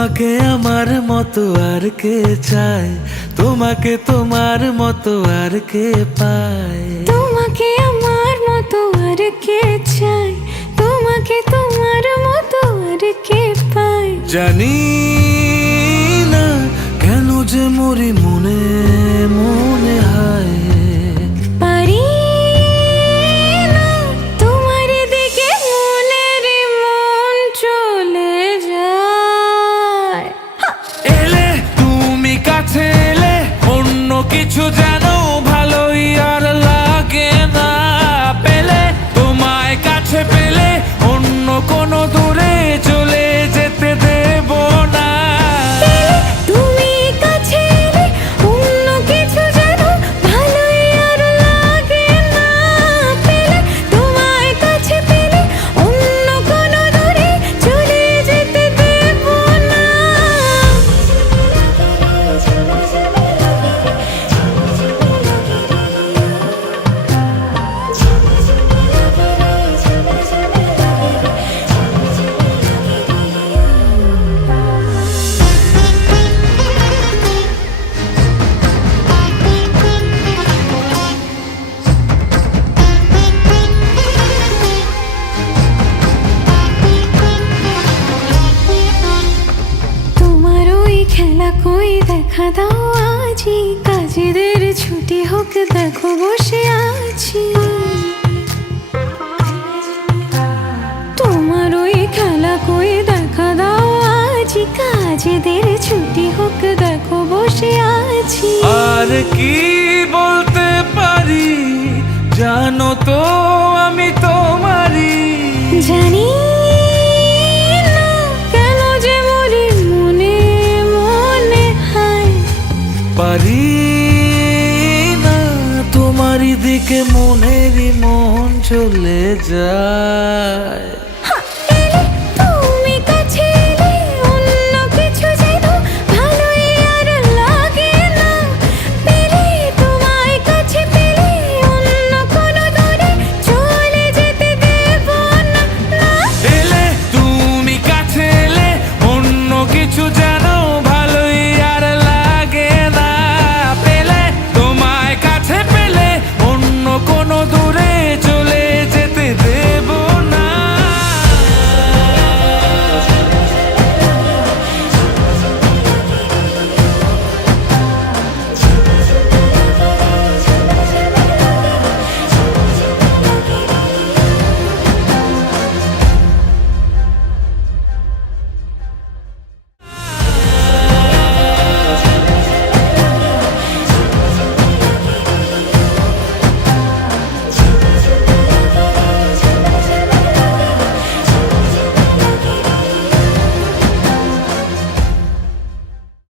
তোমাকে আমার মতো আর কে চায়, তোমাকে তোমার মতো আর কে পায়। তোমাকে আমার মতো আর কে চায়, তোমাকে তোমার মতো আর কে পায়। জানি না কেন যে মরি মনে মনে হায়। পারি না তোমার দিকে মনের মন চলে যায়। এলে তুমি কাছে এলে অন্য কিছু যেন ভালোই আর লাগে না। পেলে তোমায় কাছে পেলে অন্য কোনো দূরে চলে যেতে দেব না। তুমি কাছে এলে অন্য কিছু যেন ভালোই আর লাগে না। পেলে তোমায় কাছে পেলে অন্য কোনো দূরে চলে যেতে দেব না। তোমার ওই খেলা কই দেখা দাও আজি, কাজেদের ছুটি হোক দেখো বসে আছি। তোমার ওই খেলা কই দেখা দাও আজি, কাজেদের ছুটি হোক দেখো বসে আছি। আর কি বলতে পারি জানো তো আমি তোমারই। জানি না কেন যে মরি মনে মনে হায়। পারি না তোমারই দিকে মনেরই মন চলে যায়।